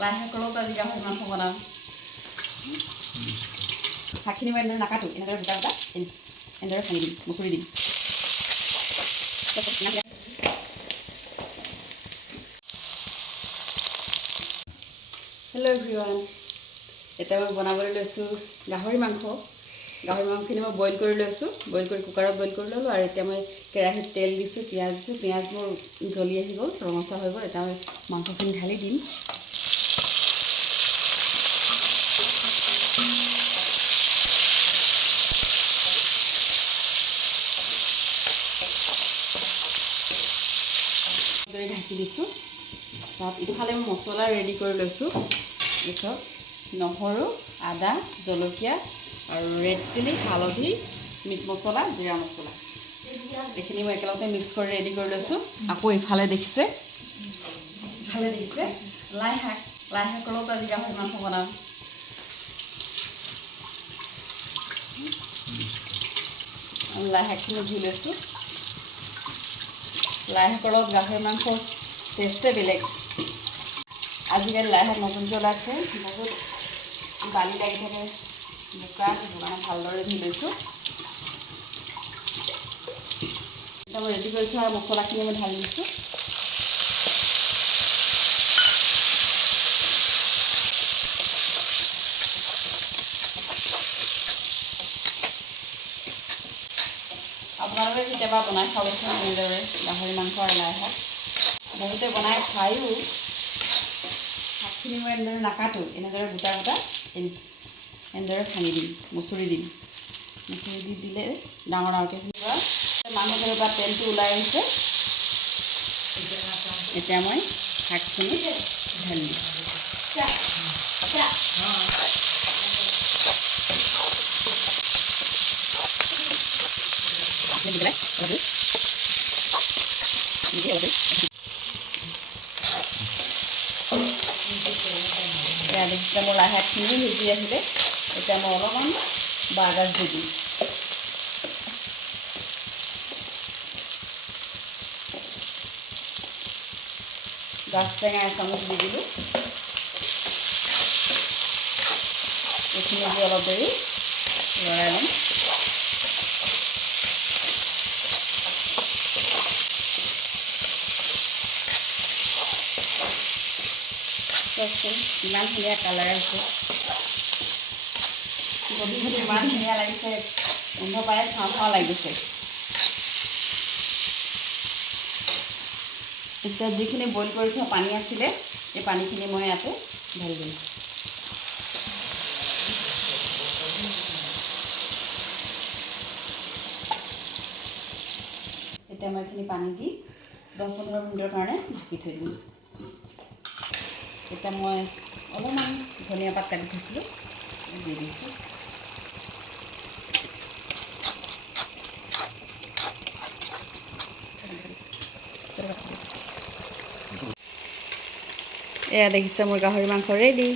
লাই শাকৰ লগত আজি গাহৰি মাংস বনাম। শাকখিনি মই এনেদৰে নাকাটো, এনেদৰে গোটা গোটা এনেদৰে ভাঙি দিম, মচুৰি দিম। হেল্ল' এভৰিৱান, এতিয়া মই বনাবলৈ লৈছোঁ গাহৰি মাংসখিনি মই বইল কৰি লৈছোঁ, বইল কৰি কুকাৰত বইল কৰি ল'লোঁ। আৰু এতিয়া মই কেৰাহীত তেল দিছোঁ, পিঁয়াজ দিছোঁ, পিঁয়াজ মোৰ জ্বলি আহিব, ৰঙচুৱা হৈ গ'ল। এতিয়া মই মাংসখিনি ঢালি দিম। ঢাকি দিছোঁ। তাত ইফালে মই মছলা ৰেডি কৰি লৈছোঁ। তাৰপিছত নহৰু, আদা, জলকীয়া আৰু ৰেড চিলি, হালধি, মিট মছলা, জিৰা মছলা, এইখিনি মই একেলগতে মিক্স কৰি ৰেডি কৰি লৈছোঁ। আকৌ ইফালে দেখিছে লাই শাকৰ লগত আজি গাহৰি মাংস বনাম। লাই শাকখিনি ধুই লৈছোঁ। লাই শাকৰ লগত গাহৰি মাংসৰ টেষ্টে বেলেগ। আজিকালি লাই শাক নতুনকৈ ওলাইছে, বহুত বালি লাগি থাকে, বোকা, সেইটো কাৰণে ভালদৰে ধুই লৈছোঁ। এতিয়া মই ৰেডি কৰি থোৱা মছলাখিনি মই ঢালি দিছোঁ। আপোনালোকে কেতিয়াবা বনাই খাবচোন এনেদৰে গাহৰি মাংস আৰু লাই শাক। বহুতে বনাই খায়ো। শাকখিনি মই এনেদৰে নাকাটো, এনেদৰে গোটা গোটা এনেদৰে ভাঙি দিম, মচুৰি দিম। মচুৰি দি দিলে ডাঙৰ ডাঙৰকৈ মাংসখিনিৰ পৰা তেলটো ওলাই আহিছে। এতিয়া মই শাকখিনি ঢালি দিছোঁ। এয়া দেখিছে মোৰ লাই শাকখিনি সিজি আহিলে। এতিয়া মই অলপমান বাঁহগাজ দি দিম। গাজ টেঙা এচামুচ দি দিলোঁ। এইখিনি দি অলপ দেৰি লৰাই ল'ম। চাওকচোন ইমান ধুনীয়া কালাৰ আছে, গধূলি ইমান ধুনীয়া লাগিছে, গোন্ধ পাই খাওঁ খাওঁ লাগিছে। এতিয়া যিখিনি বইল কৰি থোৱা পানী আছিলে, এই পানীখিনি মই ইয়াতে ঢালি দিম। এতিয়া মই এইখিনি পানী দি 10-15 মিনিটৰ কাৰণে ঢাকি থৈ দিম। এতিয়া মই অলপমান ধনিয়া পাত কাটি থৈছিলোঁ, দি দিছোঁ। এয়া দেখিছে মোৰ গাহৰি মাংস ৰেডি।